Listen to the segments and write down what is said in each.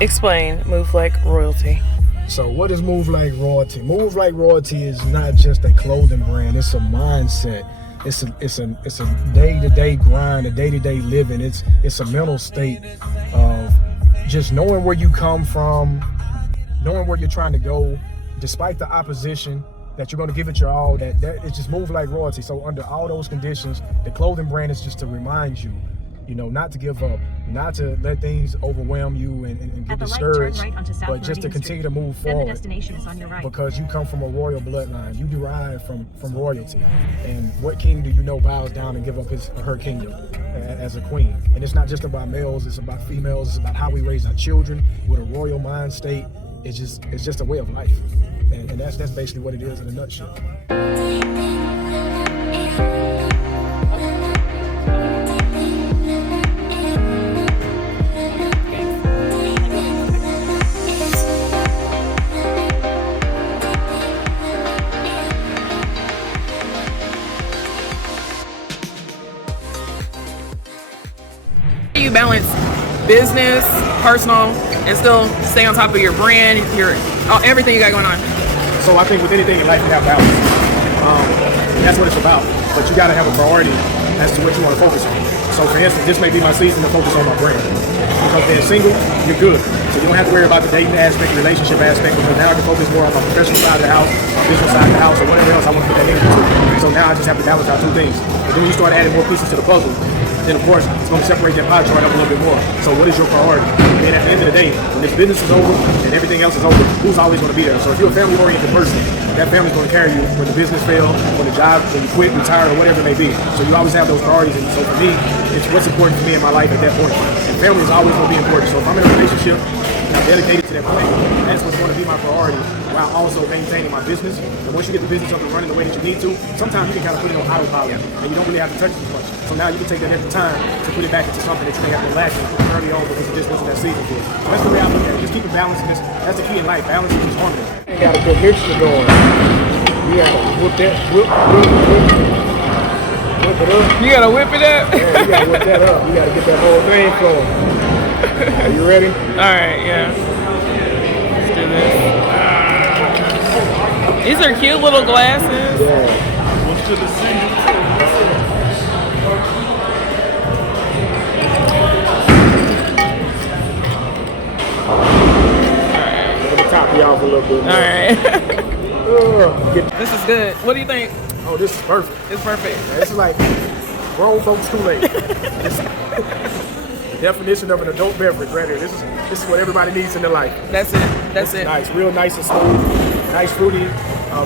Explain Move Like Royalty. So what is Move Like Royalty? Move Like Royalty is not just a clothing brand. It's a mindset. It's a day-to-day grind, a day-to-day living. It's a mental state of just knowing where you come from, knowing where you're trying to go, despite the opposition, that you're going to give it your all. That it just Move Like Royalty. So under all those conditions, the clothing brand is just to remind you, not to give up, not to let things overwhelm you and get discouraged, but just to continue to move forward. The destination is on your right. Because you come from a royal bloodline. You derive from royalty. And what king do you know bows down and give up her kingdom as a queen? And it's not just about males, it's about females, it's about how we raise our children with a royal mind state. It's just a way of life. And that's basically what it is in a nutshell. You balance business, personal, and still stay on top of your brand, everything you got going on? So I think with anything in life, you have balance. That's what it's about. But you got to have a priority as to what you want to focus on. So for instance, this may be my season to focus on my brand. Because being single, you're good. So you don't have to worry about the dating aspect, relationship aspect, because now I can focus more on my professional side of the house, my business side of the house, or whatever else I want to put that into. So now I just have to balance out two things. But then when you start adding more pieces to the puzzle, then of course it's going to separate that pie chart up a little bit more. So what is your priority? And at the end of the day, when this business is over and everything else is over, who's always going to be there? So if you're a family-oriented person, that family's going to carry you when the business fails, when the job, when you quit, retire, or whatever it may be. So you always have those priorities. And so for me, it's what's important for me in my life at that point. And family is always going to be important. So if I'm in a relationship and I'm dedicated to that point, that's what's going to be my priority, while also maintaining my business. And once you get the business up and running the way that you need to, sometimes you can kind of put it on autopilot, and you don't really have to touch it as much. So now you can take that extra time to put it back into something that you may have been lacking early on because it just wasn't that season for it. So that's the way I look at it. Just keep it balanced, and that's the key in life. Balance is just harmony. You got a good mixture going. You got to whip it up. You got to whip it up? Yeah, you got to whip that up. You got to get that whole thing flowing. Are you ready? All right, yeah. Let's do this. These are cute little glasses. Yeah. What's to the single? Let me top you off a little bit. All right. This is good. What do you think? Oh, this is perfect. It's perfect. Yeah, this is like grown folks Kool-Aid. Definition of an adult beverage right here. This is what everybody needs in their life. That's it. That's it. Nice, real nice and smooth, nice fruity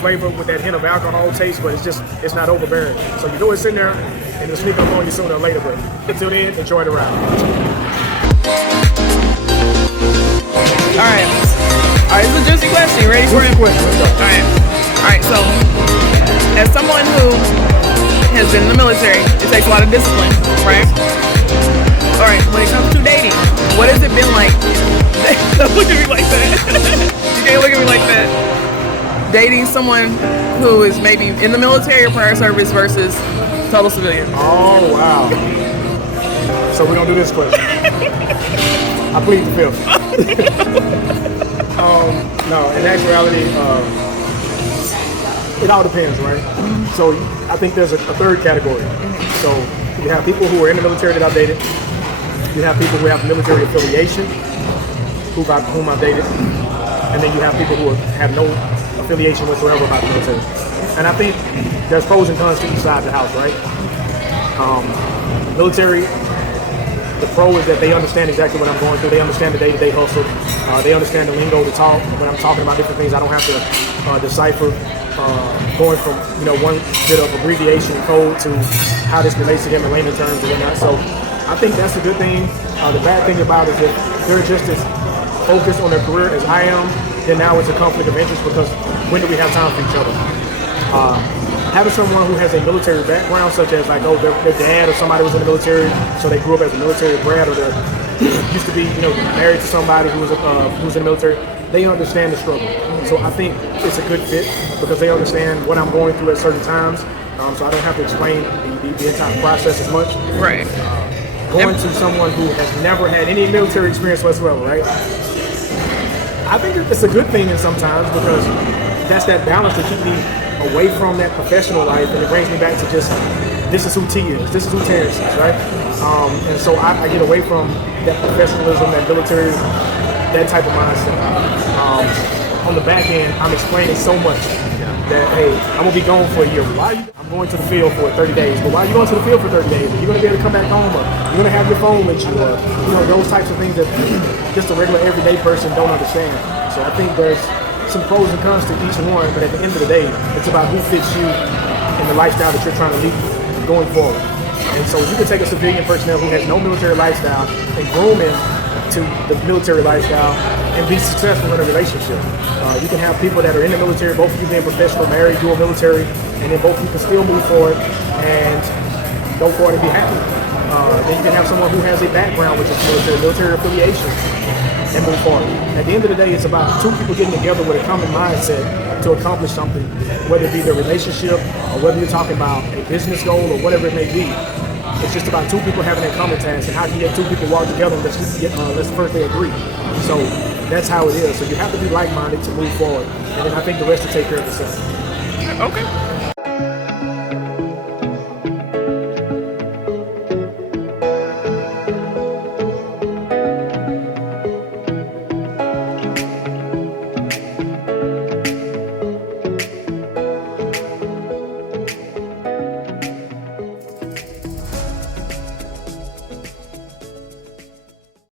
flavor with that hint of alcohol taste, but it's not overbearing. So you know it's in there, and it'll sneak up on you sooner or later. But until then, enjoy the ride. All right. This is a juicy question. You ready for it? Question. Let's go. All right. So, as someone who has been in the military, it takes a lot of discipline, right? All right, when it comes to dating, what has it been like? Don't look at me like that. You can't look at me like that. Dating someone who is maybe in the military or prior service versus total civilian. Oh, wow. So we're going to do this question. I plead the fifth. No, in actuality, it all depends, right? So I think there's a third category. So you have people who are in the military that I've dated. You have people who have military affiliation, whom I've dated, and then you have people who have no affiliation whatsoever about the military. And I think there's pros and cons to each side of the house, right? Military, the pro is that they understand exactly what I'm going through. They understand the day-to-day hustle. They understand the lingo to talk. When I'm talking about different things, I don't have to decipher going from one bit of abbreviation code to how this relates to them in layman terms and whatnot. So I think that's a good thing. The bad thing about it is if they're just as focused on their career as I am, then now it's a conflict of interest because when do we have time for each other? Having someone who has a military background, such as like their dad or somebody was in the military, so they grew up as a military brat, or they used to be married to somebody who was in the military, they understand the struggle. So I think it's a good fit because they understand what I'm going through at certain times. So I don't have to explain the entire process as much. Right. Going to someone who has never had any military experience whatsoever, right? I think it's a good thing in sometimes because that's that balance to keep me away from that professional life, and it brings me back to just this is who T is, this is who Terrence is, right? And so I get away from that professionalism, that military, that type of mindset. On the back end, I'm explaining so much that, hey, I'm gonna be gone for a year. I'm going to the field for 30 days, but why are you going to the field for 30 days? Are you gonna be able to come back home, or you're gonna have your phone with you, or those types of things that just a regular everyday person don't understand. So I think there's some pros and cons to each one, but at the end of the day, it's about who fits you and the lifestyle that you're trying to lead going forward. And so you can take a civilian personnel who has no military lifestyle and groom him to the military lifestyle and be successful in a relationship. You can have people that are in the military, both of you being professional, married, dual military, and then both of you can still move forward and go forward and be happy. Then you can have someone who has a background with military affiliation, and move forward. At the end of the day, it's about two people getting together with a common mindset to accomplish something, whether it be their relationship or whether you're talking about a business goal or whatever it may be. It's just about two people having a common task, and how can you get two people walk together unless first they agree. So that's how it is. So you have to be like-minded to move forward, and then I think the rest will take care of itself. Okay.